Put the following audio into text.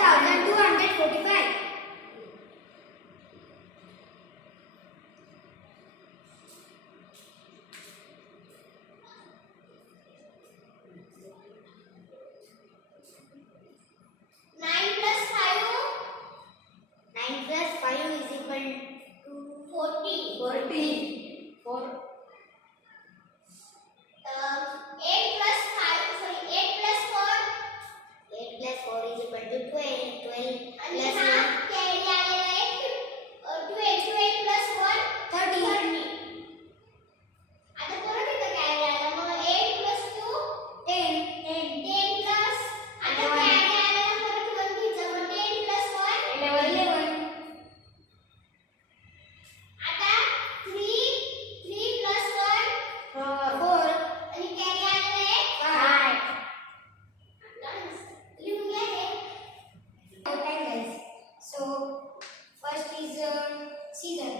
1245. 9 plus 5. 9 plus 5 is equal to 40. 40. 4. 8 plus 5. Sorry, 8 plus 4. 8 plus 4 is equal to 12. 12 आणि plus हा 1. Carry आलेला आहे 12 plus 1. 30. 30. आता परत एकदा कॅरी आला मग 8 plus 2. 10. 10 plus आता कॅरी आलेला परत 1 घ्यायचा मग 10 plus 1. 11. आता 3 plus 1. 4. आणि कॅरी आलेला आहे 5. लिहून घ्या हे. So first is season.